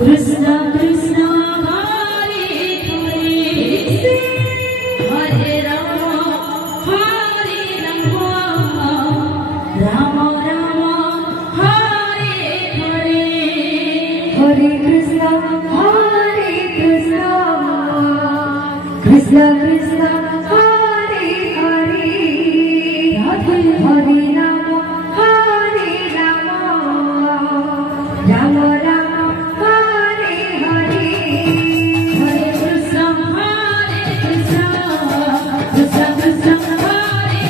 Krishna Krishna Hare Hare Hare Rama Hare Rama Rama Rama Hare Hare Hare Krishna Krishna Krishna Hare Hare Radhe Hare Rama Hare Rama Rama Rama Hare Hare Hare Krishna Krishna Krishna Hare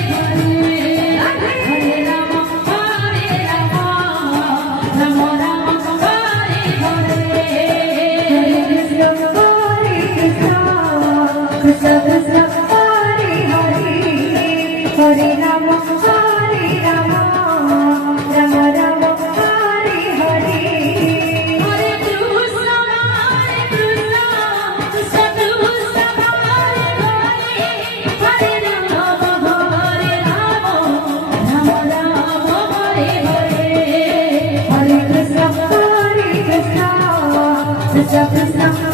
Hare Hare Rama Hare Rama Rama Rama Hare Hare Hare Krishna Krishna Krishna Hare Hare Hare Rama Hare Rama Rama Rama Hare Hare Hare Krishna Krishna Krishna Hare Hare Hare Rama Hare Rama Rama Rama Hare Hare Hare Krishna Krishna Krishna